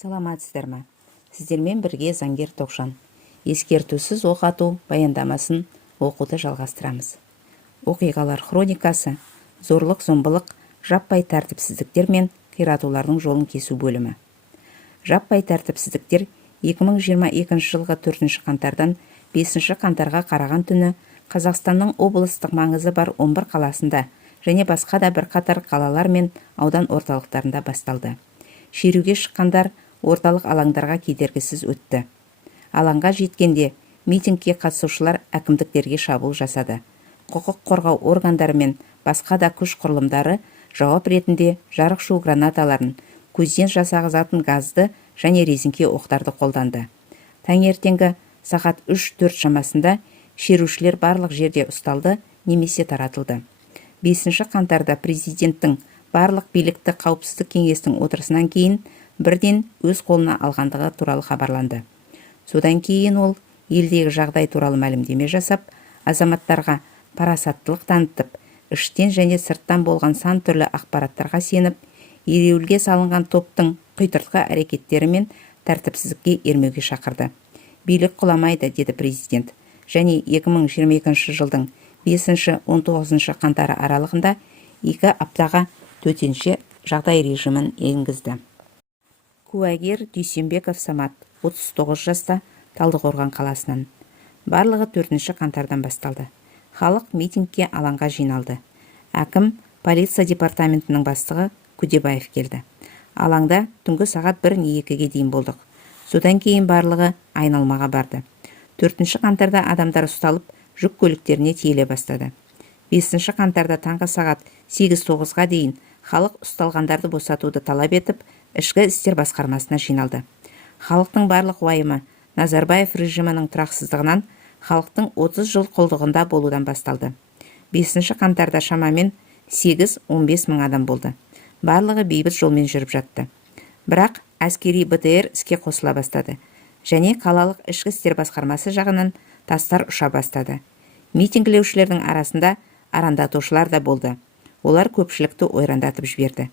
Саламатсыздар ма? Сіздермен бірге заңгер Тоқжан. Ескертусіз оқ ату баяндамасын оқуды жалғастырамыз. Оқиғалар хроникасы, зорлық-зомбылық, жаппай тәртіпсіздіктер мен қиратулардың жолын кесу бөлімі. Жаппай тәртіпсіздіктер 2022 жылғы 4 қаңтардан 5 қаңтарға қараған түні Қазақстанның облыстық маңызы бар 11 қаласында және басқа да бірқатар қалалар мен аудан орталықтарында басталды. Шеруге шыққандар орталық алаңдарға кедергісіз өтті. Алаңға жеткенде митингке қатысушылар әкімдіктерге шабуыл жасады. Құқық қорғау органдары мен басқа да күш құрылымдары жауап ретінде жарық шу гранаталарын, көзден жасағызатын газды және резеңке оқтарды қолданды. Таңертеңгі сағат 3-4 шамасында шерушілер барлық жерде ұсталды немесе таратылды. 5 қаңтарда президенттің барлық билікті қауіпсіздік кеңестің отырысынан кейін бірден өз қолына алғандығы туралы хабарланды. Содан кейін ол елдегі жағдай туралы мәлімдеме жасап, азаматтарға парасаттылық танытып, іштен және сырттан болған сан түрлі ақпараттарға сеніп, ереуілге салынған топтың құйтыртқы әрекеттері мен тәртіпсіздікке ермеуге шақырды. Билік құламайды, деді президент, және 2022 жылдың 5-19 қаңтары аралығында 2 аптаға төтенше жағдай режимін енгізді. Куәгер Дүйсенбеков Самат, 39 жаста, Талдықорған қаласынан. Барлығы 4 қаңтардан басталды. Халық митингке алаңға жиналды. Әкім полиция департаментінің бастығы Күдебаев келді. Алаңда түнгі сағат 1-2-ге дейін болдық. Содан кейін барлығы айналмаға барды. 4 қаңтарда адамдар ұсталып, жүк көліктеріне тиеле бастады. 5 қаңтарда таңғы сағат 8-9-ға дейін халық ұсталғандарды босатуды талап етіп, ішкі істер басқармасына жиналды. Халықтың барлық уайымы Назарбаев режимінің тұрақсыздығынан халықтың 30 жыл құлдығында болудан басталды. 5 қаңтарда шамамен 8-15 мың адам болды. Барлығы бейбіт жолмен жүріп жатты. Бірақ әскери БТР іске қосыла бастады. Және қалалық ішкі істер басқармасы жағынан тастар ұша бастады. Митингілеушілердің арасында арандатушылар да болды. Олар көпшілікті ойрандатып жіберді.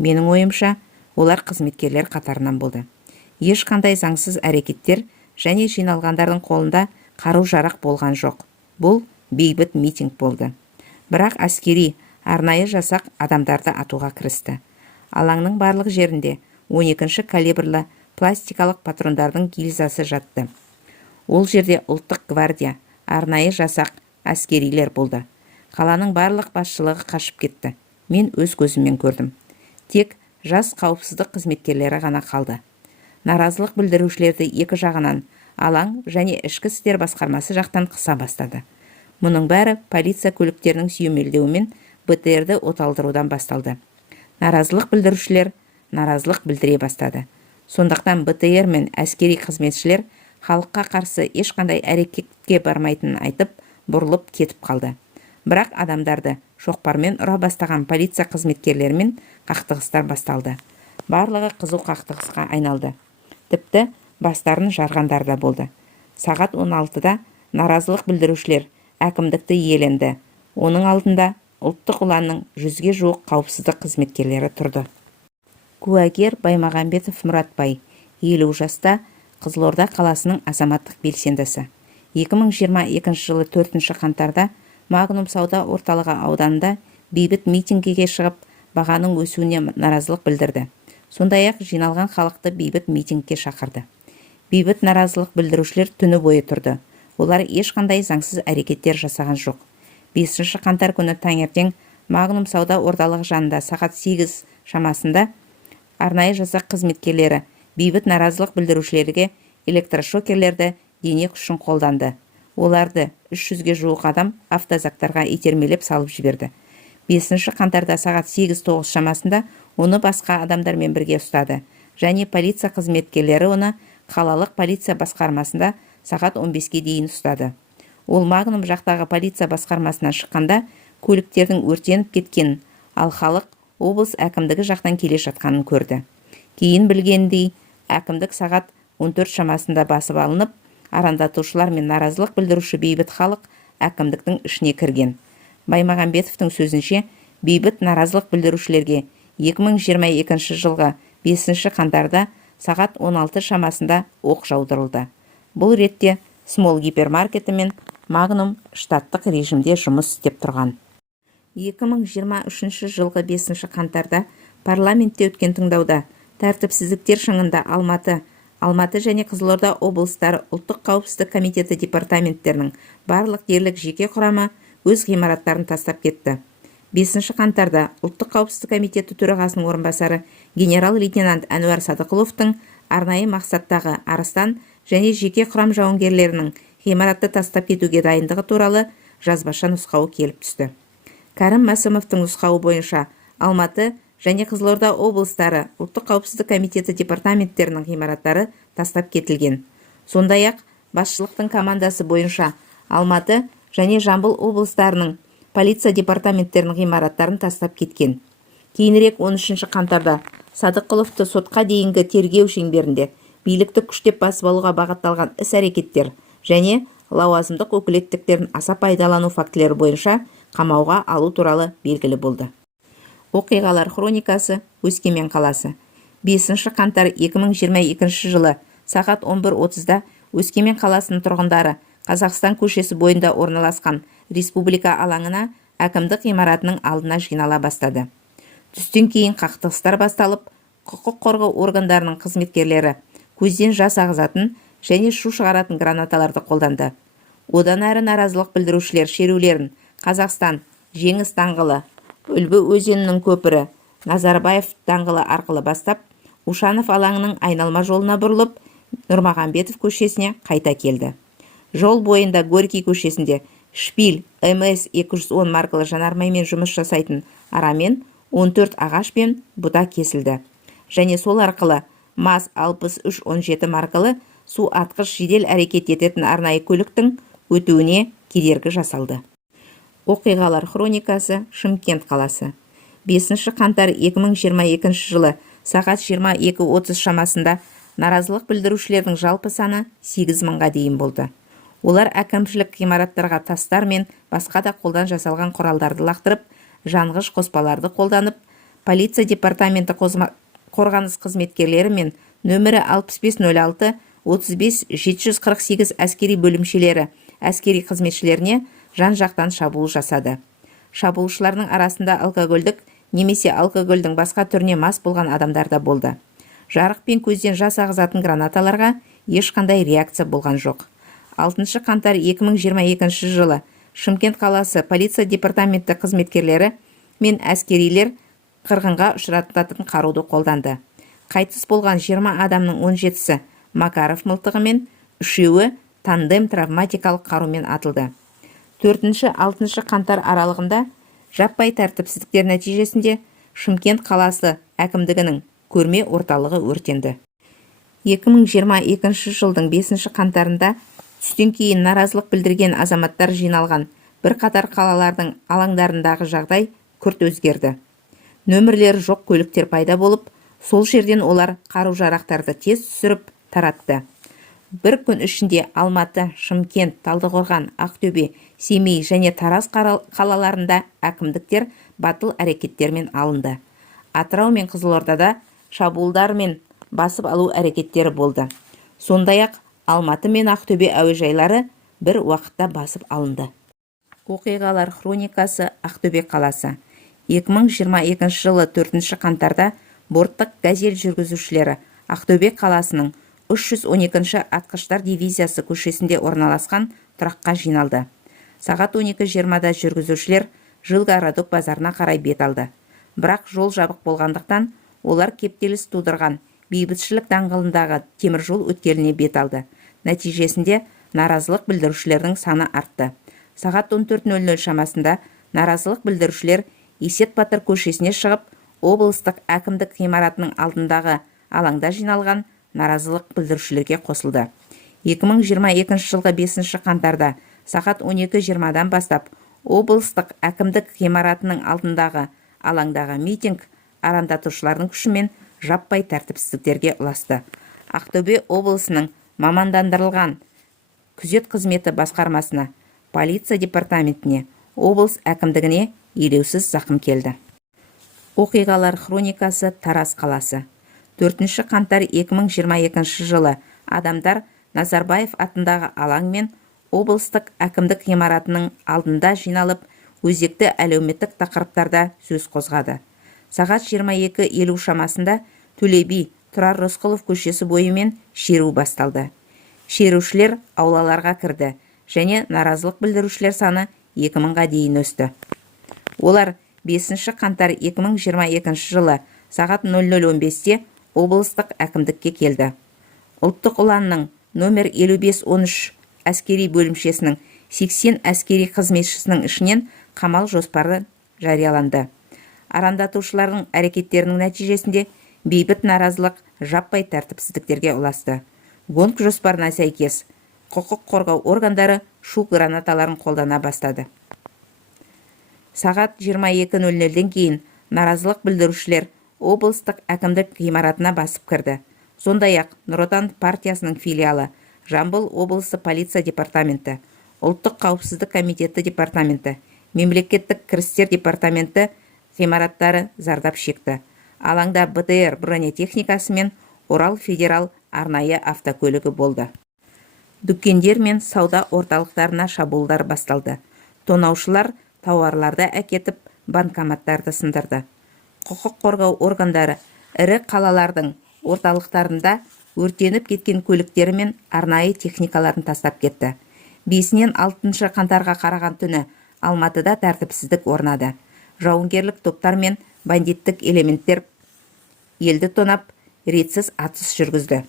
Менің ойымша, олар қызметкерлер қатарынан болды. Ешқандай заңсыз әрекеттер және жиналғандардың қолында қару-жарақ болған жоқ. Бұл бейбіт митинг болды. Бірақ әскери арнайы жасақ адамдарды атуға кірісті. Алаңның барлық жерінде 12 калибрлі пластикалық патрондардың гильзасы жатты. Ол жерде ұлттық гвардия, арнайы жасақ, әскерилер болды. Қаланың барлық басшылығы қашып кетті. Мен өз көзіммен көрдім. Тек жас қауіпсіздік қызметкерлері ғана қалды. Наразылық білдірушілерді екі жағынан алаң және ішкі істер басқармасы жақтан қыса бастады. Мұның бәрі полиция көліктерінің сүйемелдеуімен БТРді оталдырудан басталды. Наразылық білдірушілер наразылық білдіре бастады. Сондықтан БТР мен әскери қызметшілер халыққа қарсы ешқандай әрекетке бармайтынын айтып, бұрылып кетіп қалды. Бірақ адамдарды шоқпармен ұра бастаған полиция қызметкерлерімен қақтығыстар басталды. Барлығы қызу қақтығысқа айналды. Тіпті бастарын жарғандар да болды. Сағат 16-да наразылық білдірушілер әкімдікті иеленді. Оның алдында ұлттық ұланның 100-ге жуық қауіпсіздік қызметкерлері тұрды. Куәгер Баймағамбетов Мұратбай, 50 жаста, Қызылорда қаласының азаматтық белсендісі. 2022 жылы 4 қаңтарда Магнум сауда орталығы ауданында бейбіт митингіге шығып, бағаның өсуіне наразылық білдірді. Сондай-ақ жиналған халықты бейбіт митингке шақырды. Бейбіт наразылық білдірушілер түні бойы тұрды. Олар ешқандай заңсыз әрекеттер жасаған жоқ. 5 қаңтар күні таңертең Магнум сауда орталығы жанында сағат 8 шамасында арнайы жасақ қызметкерлері бейбіт наразылық білдірушілерге электрошокерлерді дене күшін қолданды. Оларды 300-ге жуық адам автозактарға итермелеп салып жіберді. 5 қаңтарда сағат 8-9 шамасында оны басқа адамдармен бірге ұстады. Және полиция қызметкерлері оны қалалық полиция басқармасында сағат 15-ге дейін ұстады. Ол Магнум жақтағы полиция басқармасынан шыққанда көліктердің өртеніп кеткенін, ал халық облыс әкімдігі жақтан келе жатқанын көрді. Кейін білгендей, әкімдік сағат 14 шамасында басып алынып, арандатушылар мен наразылық білдіруші бейбіт халық әкімдіктің ішіне кірген. Баймағамбетовтың сөзінше, бейбіт наразылық білдірушілерге 2022 жылғы 5 қаңтарда сағат 16 шамасында оқ жаудырылды. Бұл ретте Смол гипермаркеті мен Магнум штаттық режимде жұмыс істеп тұрған. 2023 жылғы 5 қаңтарда парламентте өткен тыңдауда тәртіпсіздіктер шыңында Алматы және Қызылорда облыстары ұлттық қауіпсіздік комитеті департаменттерінің барлық дерлік жеке құрамы өз ғимараттарын тастап кетті. 5 қаңтарда ұлттық қауіпсіздік комитеті төрағасының орынбасары генерал-лейтенант Әнуар Садықұловтың арнайы мақсаттағы арыстан және жеке құрам жауынгерлерінің ғимаратты тастап кетуге дайындығы туралы жазбаша нұсқауы келіп түсті. Кәрім Мәсімовтің нұсқауы бойынша Алматы және Қызылорда облыстары ұлттық қауіпсіздік комитеті департаменттерінің ғимараттары тастап кетілген. Сондай-ақ басшылықтың командасы бойынша Алматы және Жамбыл облыстарының полиция департаменттерінің ғимараттарын тастап кеткен. Кейінірек 13 қаңтарда Садықұловты сотқа дейінгі тергеу шеңберінде билікті күштеп басып алуға бағытталған іс-әрекеттер және лауазымдық өкілеттіктерін аса пайдалану фактілері бойынша қамауға алу туралы белгілі болды. Оқиғалар хроникасы, Өскемен қаласы. 5 қаңтар 2022 жылы сағат 11:30-да Өскемен қаласының тұрғындары Қазақстан көшесі бойында орналасқан республика алаңына әкімдік ғимаратының алдына жинала бастады. Түстен кейін қақтығыстар басталып, құқық қорғау органдарының қызметкерлері көзден жас ағызатын және шу шығаратын гранаталарды қолданды. Одан әрі наразылық білдірушілер шерулерін Қазақстан, Жеңіс даңғылы, Үлбі өзенінің көпірі, Назарбаев даңғылы арқылы бастап, Ушанов алаңының айналма жолына бұрылып, Нұрмағамбетов көшесіне қайта келді. Жол бойында Горький көшесінде Шпиль МС 210 маркалы жанармаймен жұмыс жасайтын арамен 14 ағаш пен бұта кесілді. Және сол арқылы МАЗ 6317 маркалы су атқыш жедел әрекет ететін арнайы көліктің өтуіне кедергі жасалды. Оқиғалар хроникасы, Шымкент қаласы. 5 қаңтар 2022 жылы сағат 22:30 шамасында наразылық білдірушілердің жалпы саны 8 мыңға дейін болды. Олар әкімшілік ғимараттарға тастар мен басқа да қолдан жасалған құралдарды лақтырып, жанғыш қоспаларды қолданып, полиция департаменті қорғаныс қызметкерлері мен нөмірі 6506 35 748 әскери бөлімшелері әскери қызметшілеріне жан-жақтан шабуыл жасады. Шабуылшылардың арасында алкогольдік немесе алкогольдің басқа түріне мас болған адамдар да болды. Жарық пен көзден жас ағызатын гранаталарға ешқандай реакция болған жоқ. 6 қаңтар 2022 жылы Шымкент қаласы полиция департаменті қызметкерлері мен әскерилер қырғынға ұшырататын қаруды қолданды. Қайтыс болған 20 адамның 17-сі Макаров мылтығымен, 3-еуі тандем травматикалық қарумен атылды. 4-6 қаңтар аралығында жаппай тәртіпсіздіктер нәтижесінде Шымкент қаласы әкімдігінің көрме орталығы өртенді. 2022 жылдың 5 қаңтарында түстен кейін наразылық білдірген азаматтар жиналған бірқатар қалалардың алаңдарындағы жағдай күрт өзгерді. Нөмірлері жоқ көліктер пайда болып, сол жерден олар қару-жарақтарды тез түсіріп таратты. Бір күн ішінде Алматы, Шымкент, Талдықорған, Ақтөбе, Семей және Тараз қалаларында әкімдіктер батыл әрекеттермен алынды. Атырау мен Қызылордада шабуылдар мен басып алу әрекеттері болды. Сондай-ақ Алматы мен Ақтөбе әуежайлары бір уақытта басып алынды. Оқиғалар хроникасы, Ақтөбе қаласы. 2022 жылы 4 қаңтарда борттық газель жүргізушілері Ақтөбе қаласының 312 атқыштар дивизиясы көшесінде орналасқан тұраққа жиналды. Сағат 12:20-да жүргізушілер Жилгородок базарына қарай бет алды. Бірақ жол жабық болғандықтан олар кептеліс тудырған Бейбітшілік даңғылындағы теміржол өткеліне бет алды. Нәтижесінде наразылық білдірушілердің саны артты. Сағат 14:00 шамасында наразылық білдірушілер Есет Батыр көшесіне шығып, облыстық әкімдік ғимаратының алдындағы алаңда жиналған наразылық білдірушілерге қосылды. 2022 жылғы 5 қаңтарда сағат 12:20-дан бастап облыстық әкімдік ғимаратының алдындағы алаңдағы митинг арандатушылардың күшімен жаппай тәртіпсіздіктерге ұласты. Ақтөбе облысының мамандандырылған күзет қызметі басқармасына, полиция департаментіне, облыс әкімдігіне елеусіз зақым келді. Оқиғалар хроникасы, Тараз қаласы. 4 қаңтар 2022 жылы адамдар Назарбаев атындағы алаң мен облыстық әкімдік ғимаратының алдында жиналып, өзекті әлеуметтік тақырыптарда сөз қозғады. Сағат 22:50 шамасында Төле би Тұрар Рысқұлов көшесі бойымен шеру басталды. Шерушілер аулаларға кірді және наразылық білдірушілер саны 2000-ға дейін өсті. Олар 5 қаңтар 2022 жылы сағат 00:15-те облыстық әкімдікке келді. Ұлттық ұланның номер 5513 әскери бөлімшесінің 80 әскери қызметшісінің ішінен қамал жоспары жарияланды. Арандатушылардың әрекеттерінің нәтижесінде бейбіт наразылық жаппай тәртіпсіздіктерге ұласты. Гонг жоспарына сәйкес, құқық қорғау органдары шу гранаталарын қолдана бастады. Сағат 22:00-ден кейін наразылық білдірушілер облыстық әкімдік ғимаратына басып кірді. Сондай-ақ Нұр Отан партиясының филиалы, Жамбыл облысы полиция департаменті, Ұлттық қауіпсіздік комитеті департаменті, Мемлекеттік кірістер департаменті ғимараттары зардап шекті. Алаңда БТР бронетехникасы мен Орал федерал арнайы автокөлігі болды. Дүкендер мен сауда орталықтарына шабуылдар басталды. Тонаушылар тауарларды әкетіп, банкоматтарды сындырды. Құқық қорғау органдары ірі қалалардың орталықтарында өртеніп кеткен көліктері мен арнайы техникаларын тастап кетті. 5-нен 6 қаңтарға қараған түні Алматыда тәртіпсіздік орнады. Жауынгерлік топтар мен бандиттік элементтер елді тонап, ретсіз атыс жүргізді.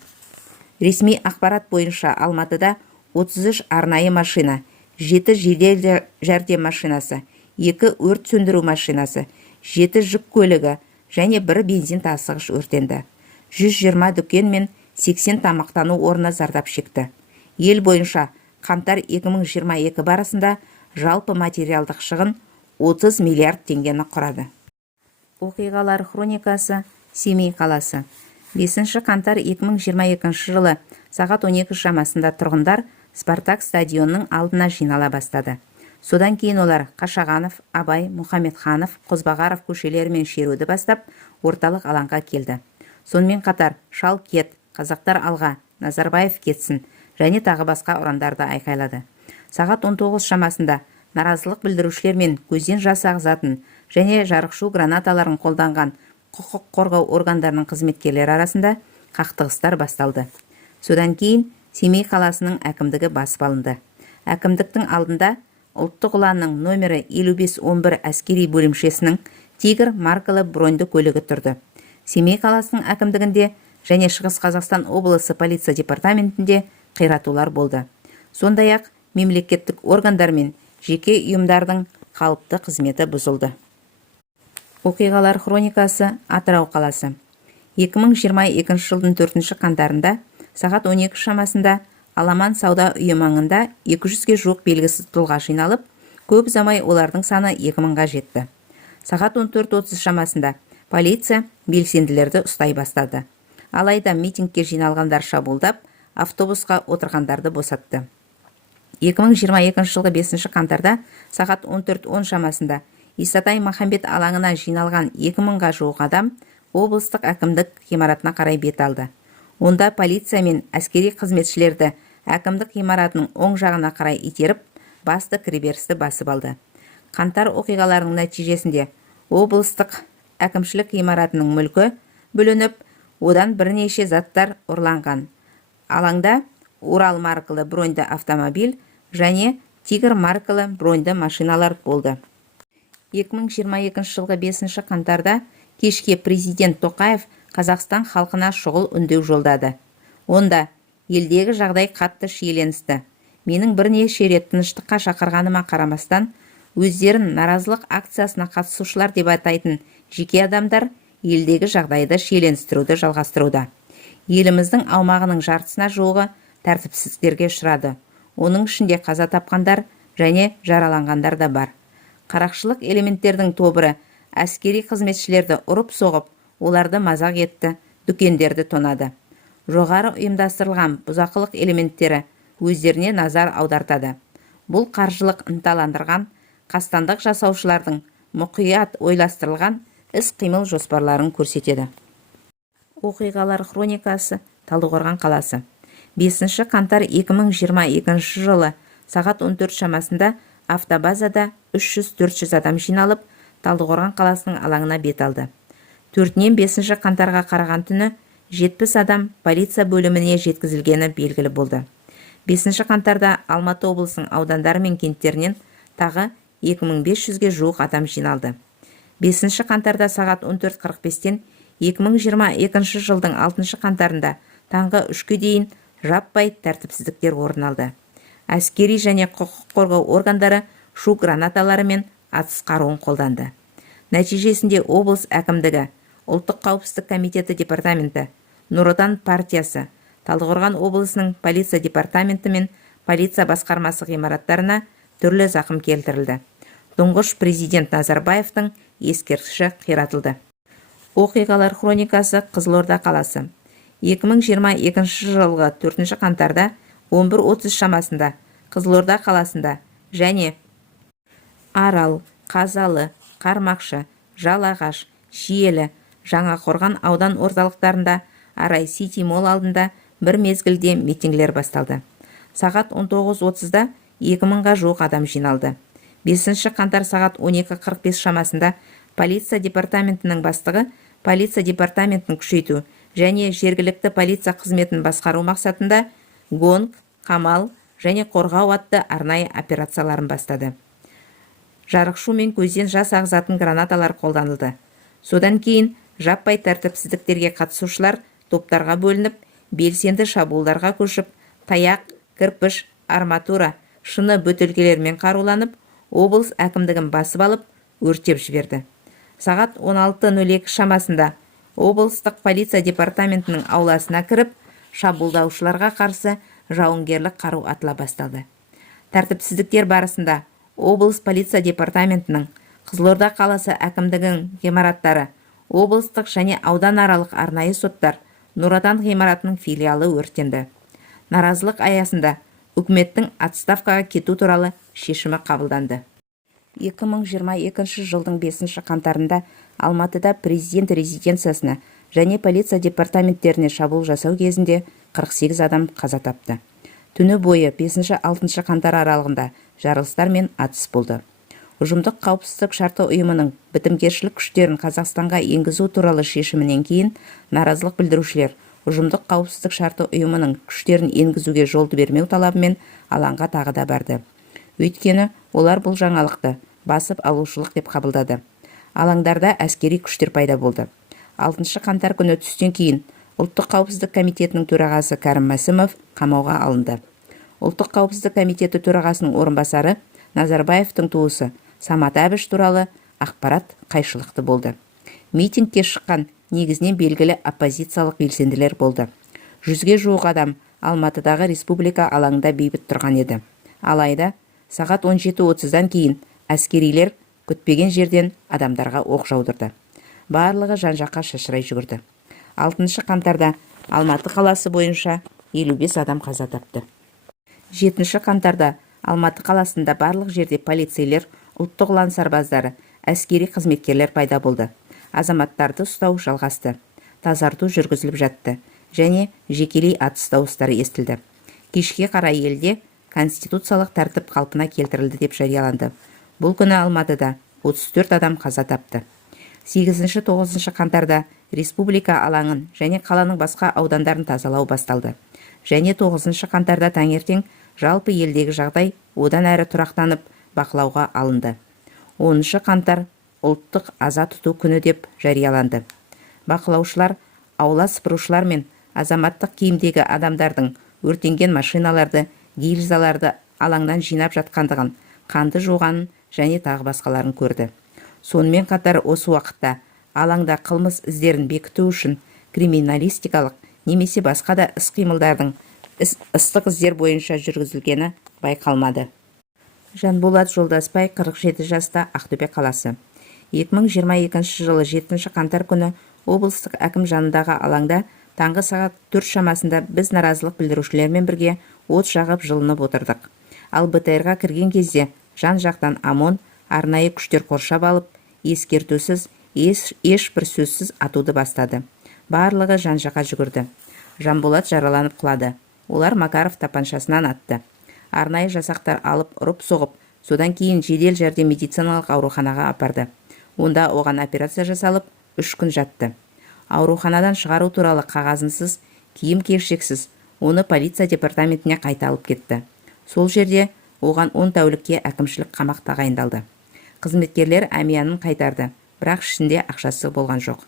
Ресми ақпарат бойынша Алматыда 33 арнайы машина, 7 жедел жәрдем машинасы, 2 өрт сөндіру машинасы, 7 жүк көлігі және 1 бензин тасығыш өртенді. 120 дүкен мен 80 тамақтану орны зардап шекті. Ел бойынша қаңтар 2022 барысында жалпы материалдық шығын 30 миллиард теңгені құрады. Оқиғалар хроникасы, Семей қаласы. 5 қаңтар 2022 жылы сағат 12 шамасында тұрғындар Спартак стадионының алдына жинала бастады. Содан кейін олар Қашағанов, Абай, Мұхамедханов, Қозбағаров көшелерімен шеруді бастап, орталық алаңға келді. Сонымен қатар шал кет, қазақтар алға, Назарбаев кетсін және тағы басқа ұрандарды айқайлады. Сағат 19 шамасында наразылық білдірушілер мен көзден жас ағызатын және жарықшу гранаталарын қолданған құқық қорғау органдарының қызметкерлері арасында қақтығыстар басталды. Содан кейін Семей қаласының әкімдігі басып алынды. Әкімдіктің алдында Ұлттық ұланның номері 5511 әскери бөлімшесінің Тигр маркалы броньды көлігі тұрды. Семей қаласының әкімдігінде және Шығыс Қазақстан облысы полиция департаментінде қиратулар болды. Сондай-ақ мемлекеттік органдар мен жеке ұйымдардың қалыпты қызметі бұзылды. Оқиғалар хроникасы, Атырау қаласы. 2022 жылдың 4 қаңтарында сағат 12 шамасында Аламан сауда үйі маңында 200-ге жуық белгісіз тұлға жиналып, көп ұзамай олардың саны 2000-ға жетті. Сағат 14:30 шамасында полиция белсенділерді ұстай бастады. Алайда митингке жиналғандар шабуылдап, автобусқа отырғандарды босатты. 2022 жылғы 5 қаңтарда сағат 14:10 шамасында Исатай Махамбет алаңына жиналған 2000-ға жуық адам облыстық әкімдік ғимаратына қарай бет алды. Онда полиция мен әскери қызметшілерді әкімдік ғимаратының оң жағына қарай итеріп, басты кіреберісті басып алды. Қаңтар оқиғаларының нәтижесінде облыстық әкімшілік ғимаратының мүлкі бүлініп, одан бірнеше заттар ұрланған. Алаңда Урал маркалы броньды автомобиль және Тигр маркалы броньды машиналар болды. 2022 жылғы 5 қаңтарда кешке президент Тоқаев Қазақстан халқына шұғыл үндеу жолдады. Онда елдегі жағдай қатты шиеленісті. Менің бірнеше рет тыныштыққа шақырғаныма қарамастан, өздерін наразылық акциясына қатысушылар деп атайтын жеке адамдар елдегі жағдайды шиеленістіруді жалғастыруда. Еліміздің аумағының жартысына жуығы тәртіпсіздіктерге ұшырады. Оның ішінде қаза тапқандар және жараланғандар да бар. Қарақшылық элементтердің тобыры әскери қызметшілерді ұрып-соғып, оларды мазақ етті, дүкендерді тонады. Жоғары ұйымдастырылған бұзақылық элементтері өздеріне назар аудартады. Бұл қаржылық ынталандырған, қастандық жасаушылардың мұқият ойластырылған іс-қимыл жоспарларын көрсетеді. Оқиғалар хроникасы, Талдықорған қаласы. 5 қаңтар 2022 жылы сағат 14 шамасында автобазада 300-400 адам жиналып, Талдықорған қаласының алаңына бет алды. 4-нен 5 қаңтарға қараған түні 70 адам полиция бөліміне жеткізілгені белгілі болды. 5 қаңтарда Алматы облысының аудандары мен кенттерінен тағы 2500-ге жуық адам жиналды. 5 қаңтарда сағат 14:45-тен 2022 жылдың 6 қаңтарында таңғы 3-ке дейін жаппай тәртіпсіздіктер орын алды. Әскери және құқық қорғау органдары шу гранаталары мен атыс қаруын қолданды. Нәтижесінде облыс әкімдігі, Ұлттық қауіпсіздік комитеті департаменті, Нұр Отан партиясы, Талдықорған облысының полиция департаменті мен полиция басқармасы ғимараттарына түрлі зақым келтірілді. Тұңғыш президент Назарбаевтың ескерткіші қиратылды. Оқиғалар хроникасы, Қызылорда қаласы. 2022 жылғы 4 қаңтарда 11:30 шамасында Қызылорда қаласында және Арал, Қазалы, Қармақшы, Жалағаш, Шиелі, Жаңақорған аудан орталықтарында Арай Сити Мол алдында бір мезгілде митингілер басталды. Сағат 19:30-да 2000-ға жуық адам жиналды. 5 қаңтар сағат 12:45 шамасында полиция департаментінің бастығы полиция департаментін күшейту және жергілікті полиция қызметін басқару мақсатында гонг, қамал және қорғау атты арнайы операцияларын бастады. Жарық шу мен көзден жас ағызатын гранаталар қолданылды. Содан кейін жаппай тәртіпсіздіктерге қатысушылар топтарға бөлініп, белсенді шабуылдарға көшіп, таяқ, кірпіш, арматура, шыны бөтелкелермен қаруланып, облыс әкімдігін басып алып, өртеп жіберді. Сағат 16:02 шамасында облыстық полиция департаментінің ауласына кіріп, шабуылдаушыларға қарсы жауынгерлік қару атыла басталды. Тәртіпсіздіктер барысында облыс полиция департаментінің, Қызылорда қаласы әкімдігінің ғимараттары, облыстық және ауданаралық арнайы соттар, Нұр Отан ғимаратының филиалы өртенді. Наразылық аясында үкіметтің отставкаға кету туралы шешімі қабылданды. 2022 жылдың 5 қаңтарында Алматыда президент резиденциясына және полиция департаменттеріне шабуыл жасау кезінде 48 адам қаза тапты. Түні бойы 5-6 қаңтар аралығында жарылыстар мен атыс болды. Ұжымдық қауіпсіздік шарты ұйымының бітімгершілік күштерін Қазақстанға енгізу туралы шешімінен кейін наразылық білдірушілер ұжымдық қауіпсіздік шарты ұйымының күштерін енгізуге жолды бермеу талабымен алаңға тағы да барды. Өйткені олар бұл жаңалықты басып алушылық деп қабылдады. Алаңдарда әскери күштер пайда болды. 6 қаңтар күні түстен кейін Ұлттық қауіпсіздік комитетінің төрағасы Кәрім Мәсімов қамауға алынды. Ұлттық қауіпсіздік комитеті төрағасының орынбасары Назарбаевтың туысы Самат Әбіш туралы ақпарат қайшылықты болды. Митингке шыққан негізінен белгілі оппозициялық белсенділер болды. 100-ге жуық адам Алматыдағы республика алаңында бейбіт тұрған еді. Алайда сағат 17:30-дан кейін әскерилер күтпеген жерден адамдарға оқ жаудырды. Барлығы жан-жаққа шашырай жүгірді. 6 қаңтарда Алматы қаласы бойынша 55 адам қаза тапты. 7 қаңтарда Алматы қаласында барлық жерде полицейлер, ұлттық ұлан сарбаздары, әскери қызметкерлер пайда болды. Азаматтарды ұстау жалғасты. Тазарту жүргізіліп жатты және жекелей атыс дауыстары естілді. Кешке қарай елде конституциялық тәртіп қалпына келтірілді деп жарияланды. Бұл күні Алматыда 34 адам қаза тапты. 8-9 қаңтарда республика алаңын және қаланың басқа аудандарын тазалау басталды. Және 9 қаңтарда таңертең жалпы елдегі жағдай одан әрі тұрақтанып бақылауға алынды. 10 қаңтар ұлттық аза тұту күні деп жарияланды. Бақылаушылар аула сыпырушылар мен азаматтық киімдегі адамдардың өртенген машиналарды, гильзаларды алаңнан жинап жатқандығын, қанды жуғанын және тағы басқаларын көрді. Сонымен қатар осы уақытта алаңда қылмыс іздерін бекіту үшін криминалистикалық немесе басқа да іс-қимылдардың ыстық іздер бойынша жүргізілгені байқалмады. Жанболат Жолдасбай, 47 жаста, Ақтөбе қаласы. 2022 жылы 7 қаңтар күні облыстық әкім жанындағы алаңда таңғы сағат 4 шамасында біз наразылық білдірушілермен бірге от жағып жылынып отырдық. Ал БТРға кірген кезде жан-жақтан ОМОН арнайы күштер қоршап алып, ескертусіз, ешбір сөзсіз атуды бастады. Барлығы жан-жаққа жүгірді. Жанболат жараланып құлады. Олар Макаров тапаншасынан атты. Арнайы жасақтар алып ұрып-соғып, содан кейін жедел жәрдем медициналық ауруханаға апарды. Онда оған операция жасалып, 3 күн жатты. Ауруханадан шығару туралы қағазынсыз, киім-кешексіз оны полиция департаментіне қайта алып кетті. Сол жерде оған 10 тәулікке әкімшілік қамақ тағайындалды. Қызметкерлер әмиянын қайтарды, бірақ ішінде ақшасы болған жоқ.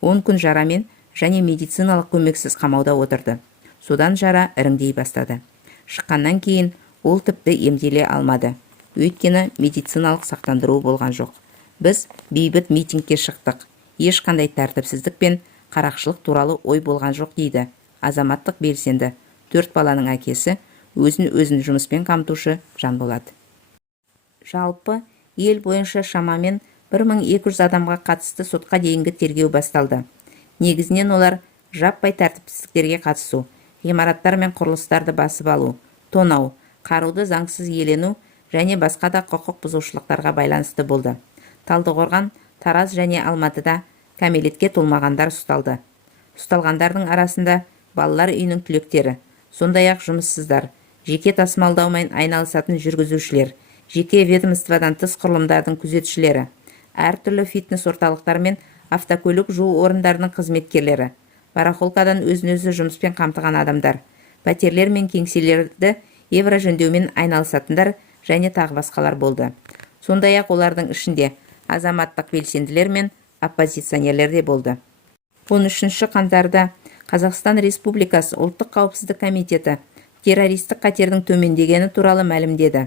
10 күн жарамен және медициналық көмексіз қамауда отырды. Содан жара іріңдей бастады. Шыққаннан кейін ол тіпті емделе алмады. Өйткені медициналық сақтандыру болған жоқ. Біз бейбіт митингке шықтық. Ешқандай тәртіпсіздік пен қарақшылық туралы ой болған жоқ дейді азаматтық белсенді 4 баланың әкесі, өзін жұмыспен қамтушы Жанболат. Жалпы ел бойынша шамамен 1200 адамға қатысты сотқа дейінгі тергеу басталды. Негізінен олар жаппай тәртіпсіздіктерге қатысу, ғимараттар мен құрылыстарды басып алу, тонау, қаруды заңсыз иелену және басқа да құқық бұзушылықтарға байланысты болды. Талдықорған, Тараз және Алматыда кәмелетке толмағандар ұсталды. Ұсталғандардың арасында балалар үйінің түлектері, сондай-ақ жұмыссыздар, жеке тасымалдаумен айналысатын жүргізушілер, жеке ведомстводан тыс құрылымдардың күзетшілері, әртүрлі фитнес орталықтар мен автокөлік жуу орындарының қызметкерлері, барахолкадан өзін-өзі жұмыспен қамтыған адамдар, пәтерлер мен кеңселерді евро жөндеумен айналысатындар және тағы басқалар болды. Сондай-ақ олардың ішінде азаматтық белсенділер мен оппозиционерлер де болды. 13 қаңтарда Қазақстан Республикасы ұлттық қауіпсіздік комитеті террористік қатердің төмендегені туралы мәлімдеді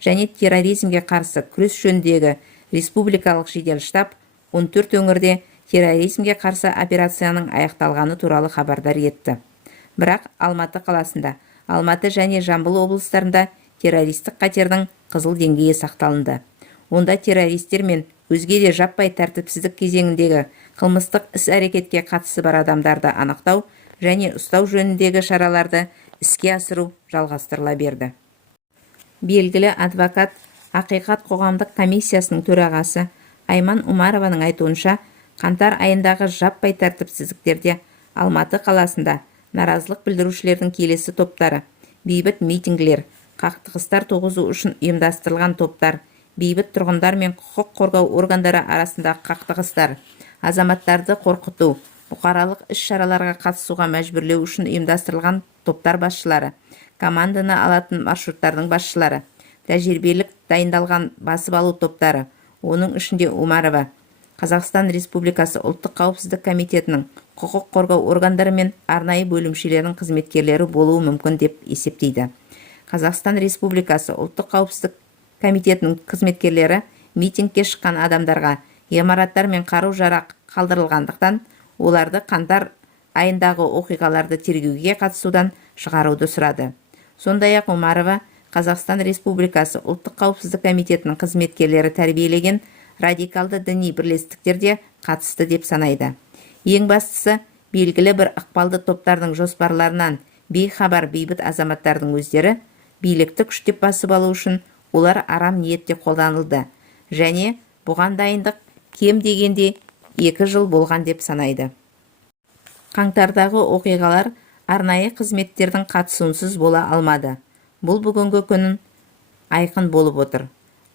және терроризмге қарсы күрес жөніндегі республикалық жедел штаб 14 өңірде терроризмге қарсы операцияның аяқталғаны туралы хабардар етті. Бірақ Алматы қаласында, Алматы және Жамбыл облыстарында террористік қатердің қызыл деңгейі сақталынды. Онда террористер мен өзге де жаппай тәртіпсіздік кезеңіндегі қылмыстық іс-әрекетке қатысы бар адамдарды анықтау және ұстау жөніндегі шараларды іске асыру жалғастырыла берді. Белгілі адвокат Ақиқат қоғамдық комиссиясының төрағасы Айман Умарованың айтуынша, қаңтар айындағы жаппай тәртіпсіздіктерде Алматы қаласында наразылық білдірушілердің келесі топтары: бейбіт митингілер, қақтығыстар туғызу үшін ұйымдастырылған топтар, бейбіт тұрғындар мен құқық қорғау органдары арасындағы қақтығыстар, азаматтарды қорқыту, бұқаралық іс-шараларға қатысуға мәжбүрлеу үшін ұйымдастырылған топтар басшылары, команданы алатын маршруттардың басшылары, тәжірибелік дайындалған басып алу топтары, оның ішінде Умарова, Қазақстан Республикасы ұлттық қауіпсіздік комитетінің құқық қорғау органдары мен арнайы бөлімшелерінің қызметкерлері болуы мүмкін деп есептейді. Қазақстан Республикасы ұлттық қауіпсіздік комитетінің қызметкерлері митингке шыққан адамдарға ғимараттар мен қару-жарақ қалдырылғандықтан, оларды қаңтар айындағы оқиғаларды тергеуге қатысудан шығаруды сұрады. Сондай-ақ Умарова Қазақстан Республикасы ұлттық қауіпсіздік комитетінің қызметкерлері тәрбиелеген радикалды діни бірлестіктерде қатысты деп санайды. Ең бастысы, белгілі бір ықпалды топтардың жоспарларынан бейхабар бейбіт азаматтардың өздері билікті күштеп басып алу үшін олар арам ниетте қолданылды және бұған дайындық кем дегенде 2 жыл болған деп санайды. Қаңтардағы оқиғалар арнайы қызметтердің қатысуынсыз бола алмады. Бұл бүгінгі күнін айқын болып отыр.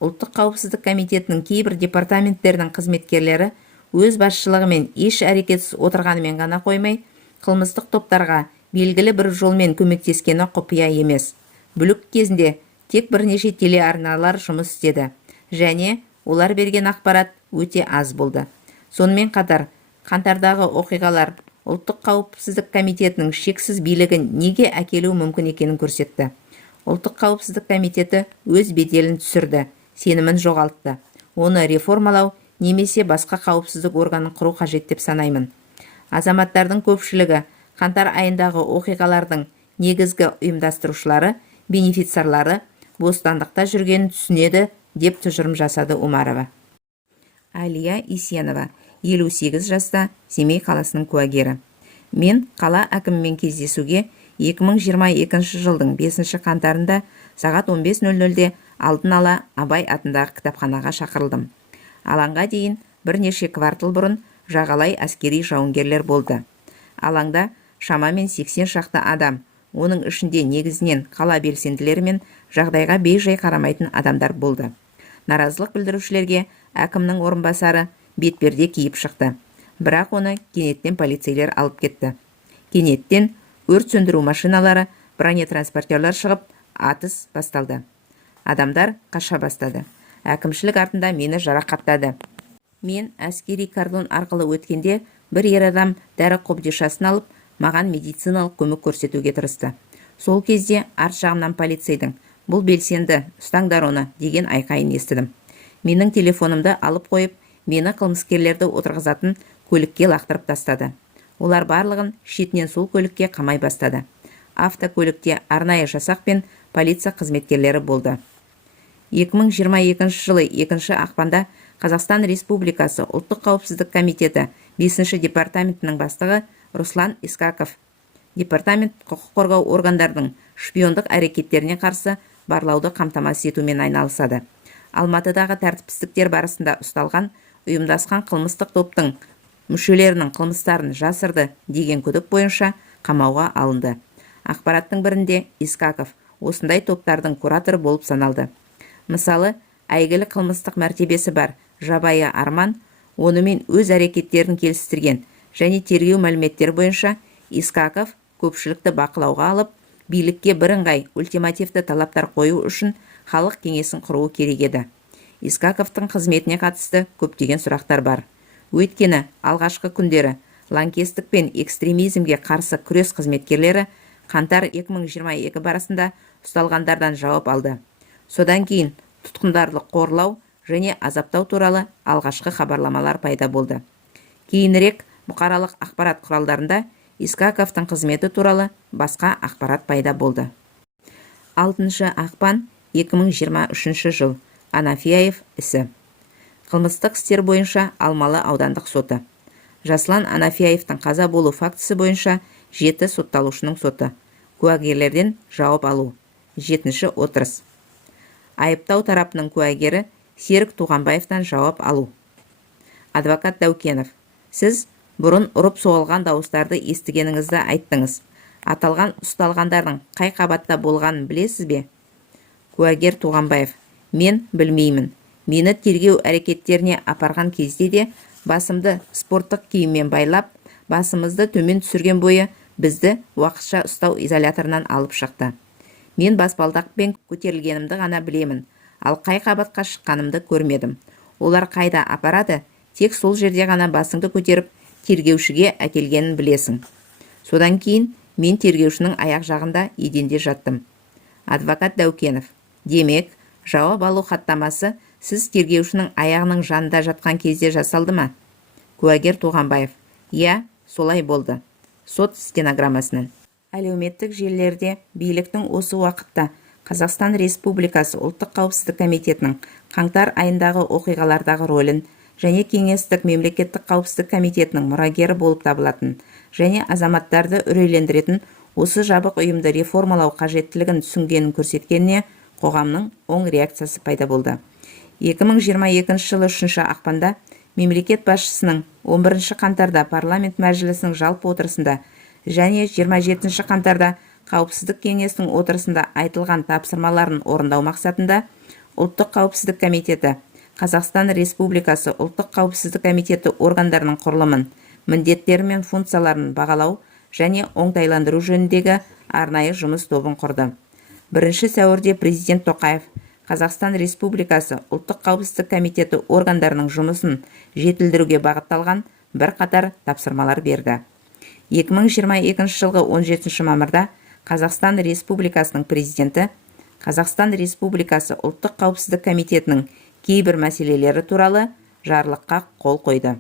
Ұлттық қауіпсіздік комитетінің кейбір департаменттердің қызметкерлері өз басшылығымен еш әрекетсіз отырғанымен ғана қоймай, қылмыстық топтарға белгілі бір жолмен көмектескені құпия емес. Бүлік кезінде тек бірнеше телеарналар жұмыс істеді және олар берген ақпарат өте аз болды. Сонымен қатар, қаңтардағы оқиғалар ұлттық қауіпсіздік комитетінің шексіз билігін неге әкелу мүмкін екенін көрсетті. Ұлттық қауіпсіздік комитеті өз беделін түсірді, сенімін жоғалтты. Оны реформалау немесе басқа қауіпсіздік органын құру қажет деп санаймын. Азаматтардың көпшілігі қаңтар айындағы оқиғалардың негізгі ұйымдастырушылары, бенефициарлары бостандықта жүргенін түсінеді деп тұжырым жасады Умарова. Әлия Исенова, 58 жаста, Семей қаласының куәгері. Мен қала әкімімен кездесуге 2022 жылдың 5 қаңтарында сағат 15:00-де алдын ала Абай атындағы кітапханаға шақырылдым. Алаңға дейін бірнеше квартал бұрын жағалай әскери жауынгерлер болды. Алаңда шамамен 80 шақты адам, оның ішінде негізінен қала белсенділері мен жағдайға бей-жай қарамайтын адамдар болды. Наразылық білдірушілерге әкімнің орынбасары бетперде киіп шықты, бірақ оны кенеттен полицейлер алып кетті. Кенеттен өрт сөндіру машиналары, бронетранспортерлар шығып, атыс басталды. Адамдар қаша бастады. Әкімшілік артында мені жарақаттады. Мен әскери кордон арқылы өткенде бір ер адам дәрі қобдишасын алып, маған медициналық көмек көрсетуге тырысты. Сол кезде арт жағымнан полицейдің "Бұл белсенді, ұстаңдар оны" деген айқайын естідім. Менің телефонымды алып қойып, мені қылмыскерлерді отырғызатын көлікке лақтырып тастады. Олар барлығын шетінен сол көлікке қамай бастады. Автокөлікте арнайы жасақ пен полиция қызметкерлері болды. 2022 жылы 2 ақпанда Қазақстан Республикасы ұлттық қауіпсіздік комитеті 5 департаментінің бастығы Руслан Искаков департамент құқық қорғау органдардың шпиондық әрекеттеріне қарсы барлауды қамтамасыз етумен айналысады. Алматыдағы тәртіпсіздіктер барысында ұсталған ұйымдасқан қылмыстық топтың мүшелерінің қылмыстарын жасырды деген күдік бойынша қамауға алынды. Ақпараттың бірінде Искаков осындай топтардың кураторы болып саналды. Мысалы, әйгілі қылмыстық мәртебесі бар Жабайы Арман онымен өз әрекеттерін келістірген және тергеу мәліметтері бойынша Искаков көпшілікті бақылауға алып, билікке бірыңғай ультимативті талаптар қою үшін халық кеңесін құруы керек еді. Искаковтың қызметіне қатысты көптеген сұрақтар бар. Өйткені алғашқы күндері лаңкестік пен экстремизмге қарсы күрес қызметкерлері қаңтар 2022 барысында ұсталғандардан жауап алды. Содан кейін тұтқындарды қорлау және азаптау туралы алғашқы хабарламалар пайда болды. Кейінірек бұқаралық ақпарат құралдарында Искаковтың қызметі туралы басқа ақпарат пайда болды. 6 ақпан 2023 жыл. Анафияев ісі. Қылмыстық істер бойынша Алмалы аудандық соты. Жаслан Анафияевтың қаза болу фактісі бойынша 7 сотталушының соты. Куәгерлерден жауап алу. 7-ші отырыс. Айыптау тарапының куәгері Серік Туғанбаевтан жауап алу. Адвокат Дәукенов, сіз бұрын ұрып соғылған дауыстарды естігеніңізді айттыңыз. Аталған ұсталғандардың қай қабатта болғанын білесіз бе? Куәгер Туғанбаев, мен білмеймін. Мені тергеу әрекеттеріне апарған кезде де басымды спорттық киіммен байлап, басымызды төмен түсірген бойы бізді уақытша ұстау изоляторынан алып шықты. Мен баспалдақпен көтерілгенімді ғана білемін, ал қай қабатқа шыққанымды көрмедім. Олар қайда апарады, тек сол жерде ғана басыңды көтеріп, тергеушіге әкелгенін білесің. Содан кейін мен тергеушінің аяқ жағында еденде жаттым. Адвокат Дәукенов, демек, жауап алу хаттамасы сіз тергеушінің аяғының жанында жатқан кезде жасалды ма? Куәгер Туғанбаев, иә, солай болды. Сот стенограммасынан. Әлеуметтік желілерде биліктің осы уақытта Қазақстан Республикасы ұлттық қауіпсіздік комитетінің қаңтар айындағы оқиғалардағы рөлін және кеңестік мемлекеттік қауіпсіздік комитетінің мұрагері болып табылатын және азаматтарды үрейлендіретін осы жабық ұйымды реформалау қажеттілігін түсінгенін көрсеткеніне қоғамның оң реакциясы пайда болды. 2022 жылы 3 ақпанда мемлекет басшысының 11 қаңтарда парламент мәжілісінің жалпы отырысында және 27 қаңтарда қауіпсіздік кеңесінің отырысында айтылған тапсырмаларын орындау мақсатында ұлттық қауіпсіздік комитеті Қазақстан Республикасы ұлттық қауіпсіздік комитеті органдарының құрылымын, міндеттері мен функцияларын бағалау және оңтайландыру жөніндегі арнайы жұмыс тобын құрды. 1 сәуірде президент Тоқаев Қазақстан Республикасы ұлттық қауіпсіздік комитеті органдарының жұмысын жетілдіруге бағытталған бірқатар тапсырмалар берді. 2022 жылғы 17 мамырда Қазақстан Республикасының президенті Қазақстан Республикасы ұлттық қауіпсіздік комитетінің кейбір мәселелері туралы жарлыққа қол қойды.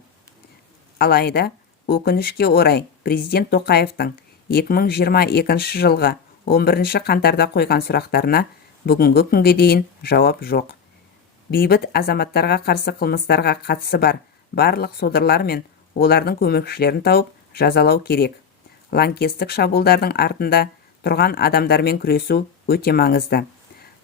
Алайда, өкінішке орай президент Тоқаевтың 2022 жылғы 11 қаңтарда қойған сұрақтарына бүгінгі күнге дейін жауап жоқ. Бейбіт азаматтарға қарсы қылмыстарға қатысы бар барлық содырлар мен олардың көмекшілерін тауып жазалау керек. Лаңкестік шабуылдардың артында тұрған адамдармен күресу өте маңызды.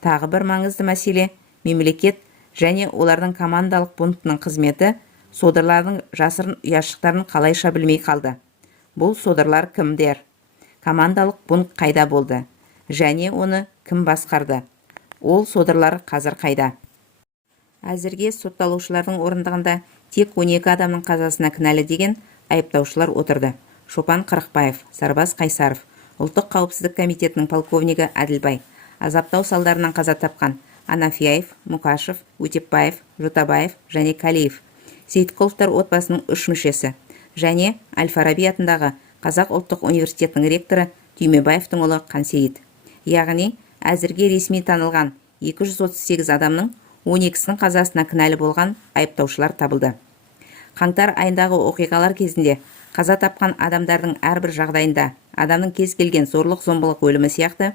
Тағы бір маңызды мәселе мемлекет және олардың командалық пунктінің қызметі содырлардың жасырын ұяшықтарын қалайша білмей қалды. бұл содырлар кімдер? Командалық бунт қайда болды? Және оны кім басқарды? Ол содырлар қазір қайда? Әзірге сотталушылардың орындығында тек 12 адамның қазасына кінәлі деген айыптаушылар отырды. Шопан Қырықбаев, Сарбас Қайсаров, Ұлттық қауіпсіздік комитетінің полковнигі Әділбай, азаптау салдарынан қаза тапқан Анафияев, Мұқашев, Өтепбаев, Жұтабаев және Калиев, Сейітқұловтар отбасының 3 мүшесі және Әл-Фараби атындағы Қазақ ұлттық университетінің ректоры Түймебаевтың ұлы Қансейіт. Яғни, әзірге ресми танылған 238 адамның 12-сінің қазасына кінәлі болған айыптаушылар табылды. Қаңтар айындағы оқиғалар кезінде қаза тапқан адамдардың әрбір жағдайында адамның кез келген зорлық-зомбылық өлімі сияқты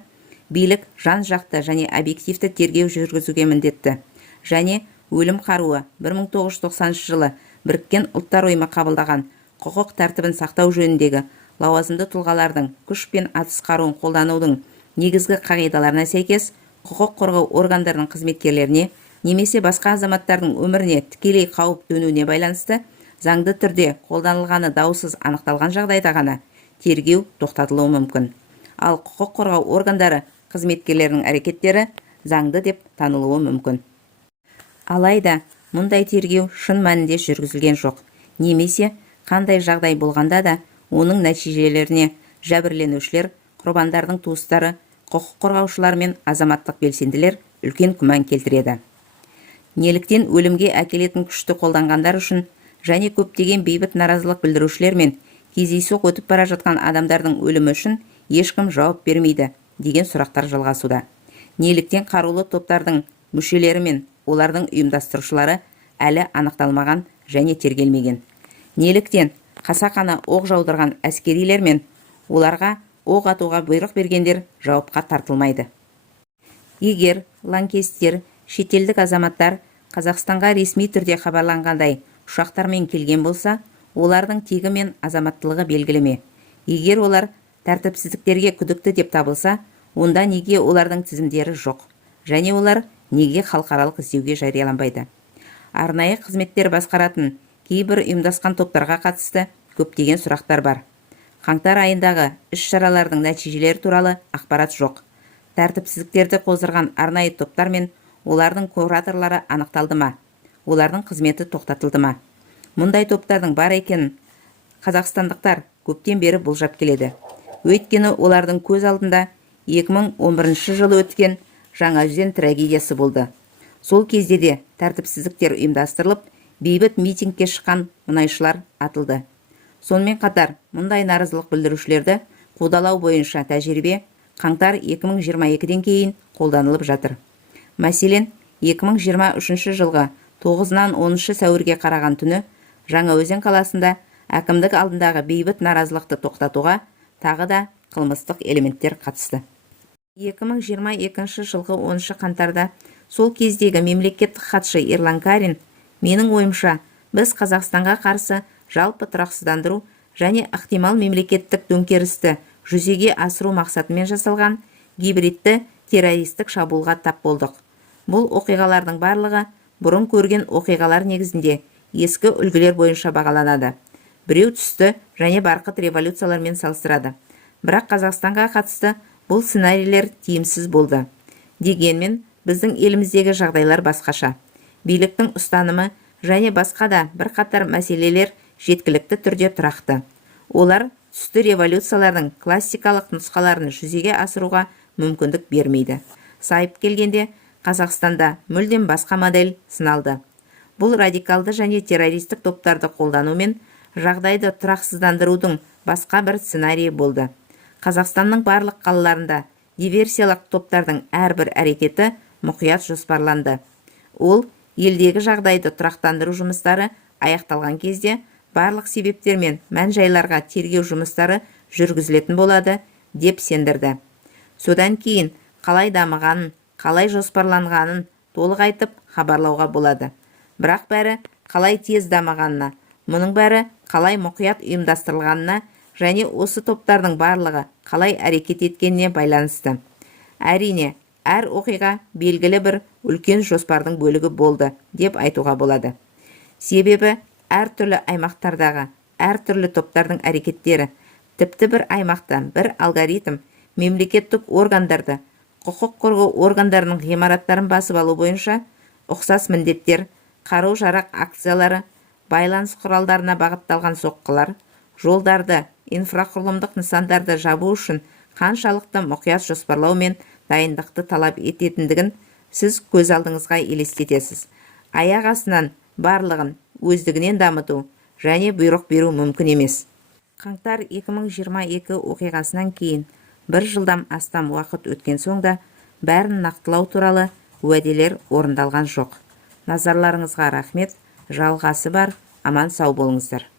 билік жан-жақты және объективті тергеу жүргізуге міндетті және өлім қаруы 1990 жылы Біріккен ұлттар ұйымы қабылдаған құқық тәртібін сақтау жөніндегі лауазымды тұлғалардың күш пен атыс қаруын қолданудың негізгі қағидаларына сәйкес құқық қорғау органдарының қызметкерлеріне немесе басқа азаматтардың өміріне тікелей қауіп төнуіне байланысты заңды түрде қолданылғаны даусыз анықталған жағдайда ғана тергеу тоқтатылуы мүмкін. Ал құқық қорғау органдары қызметкерлерінің әрекеттері заңды деп танылуы мүмкін. Алайда, мұндай тергеу шын мәнінде жүргізілген жоқ, немесе қандай жағдай болғанда да оның нәтижелеріне жәбірленушілер, құрбандардың туыстары, құқық қорғаушылар мен азаматтық белсенділер үлкен күмән келтіреді. Неліктен өлімге әкелетін күшті қолданғандар үшін және көптеген бейбіт наразылық білдірушілер мен кездейсоқ өтіп бара жатқан адамдардың өлімі үшін ешкім жауап бермейді деген сұрақтар жалғасуда. Неліктен қарулы топтардың мүшелері мен олардың ұйымдастырушылары әлі анықталмаған және тергелмеген? Неліктен қасақана оқ жаудырған әскерилер мен оларға оқ атуға бұйрық бергендер жауапқа тартылмайды? Егер лаңкестер, шетелдік азаматтар Қазақстанға ресми түрде хабарланғандай ұшақтармен келген болса, олардың тегі мен азаматтылығы белгілі ме? Егер олар тәртіпсіздіктерге күдікті деп табылса, онда неге олардың тізімдері жоқ? Және олар неге халықаралық іздеуге жарияланбайды? Арнайы қызметтер басқаратын кейбір ұйымдасқан топтарға қатысты көптеген сұрақтар бар. Қаңтар айындағы іс-шаралардың нәтижелері туралы ақпарат жоқ. Тәртіпсіздіктерді қоздырған арнайы топтар мен олардың кураторлары анықталды ма? Олардың қызметі тоқтатылды ма? Мұндай топтардың бар екенін қазақстандықтар көптен бері болжап келеді. Өйткені олардың көз алдында 2011 жылы өткен Жаңаөзен трагедиясы болды. Сол кезде де тәртіпсіздіктер ұйымдастырылып, бейбіт митингке шыққан мұнайшылар атылды. Сонымен қатар, мұндай наразылық білдірушілерді қудалау бойынша тәжірибе қаңтар 2022-ден кейін қолданылып жатыр. Мәселен, 2023 жылғы 9-нан 10 сәуірге қараған түні Жаңаөзен қаласында әкімдік алдындағы бейбіт наразылықты тоқтатуға тағы да қылмыстық элементтер қатысты. 2022 жылғы 10 қаңтарда сол кездегі мемлекеттік хатшы Ерлан Карин, менің ойымша, біз Қазақстанға қарсы жалпы тұрақсыздандыру және ықтимал мемлекеттік төңкерісті жүзеге асыру мақсатымен жасалған гибридті террористік шабуылға тап болдық. Бұл оқиғалардың барлығы бұрын көрген оқиғалар негізінде ескі үлгілер бойынша бағаланады. Біреу түсті және барқыт революциялармен салыстырады. Бірақ Қазақстанға қатысты бұл сценарийлер тиімсіз болды. Дегенмен, біздің еліміздегі жағдайлар басқаша. Биліктің ұстанымы және басқа да бірқатар мәселелер жеткілікті түрде тұрақты. Олар түсті революциялардың классикалық нұсқаларын жүзеге асыруға мүмкіндік бермейді. Сайып келгенде, Қазақстанда мүлдем басқа модель сыналды. Бұл радикалды және террористік топтарды қолданумен жағдайды тұрақсыздандырудың басқа бір сценарийі болды. Қазақстанның барлық қалаларында диверсиялық топтардың әрбір әрекеті мұқият жоспарланды. Ол, елдегі жағдайды тұрақтандыру жұмыстары аяқталған кезде барлық себептер мен мән-жайларға тергеу жұмыстары жүргізілетін болады деп сендірді. Содан кейін қалай дамығанын, қалай жоспарланғанын толық айтып хабарлауға болады. Бірақ бәрі қалай тез дамығанына, мұның бәрі қалай мұқият ұйымдастырылғанына және осы топтардың барлығы қалай әрекет еткеніне байланысты. Әрине, әр оқиға белгілі бір үлкен жоспардың бөлігі болды деп айтуға болады. Себебі әртүрлі аймақтардағы әртүрлі топтардың әрекеттері тіпті бір аймақта бір алгоритм мемлекеттік органдарды, құқық қорғау органдарының ғимараттарын басып алу бойынша ұқсас міндеттер, қару-жарақ акциялары, байланыс құралдарына бағытталған соққылар, жолдарды, инфрақұрылымдық нысандарды жабу үшін қаншалықты мұқият жоспарлау мен дайындықты талап ететіндігін сіз көз алдыңызға елестетесіз. Аяқ астынан барлығын өздігінен дамыту және бұйрық беру мүмкін емес. Қаңтар 2022 оқиғасынан кейін бір жылдан астам уақыт өткен соң да бәрін нақтылау туралы уәделер орындалған жоқ. Назарларыңызға рахмет. Жалғасы бар. Аман сау болыңыздар.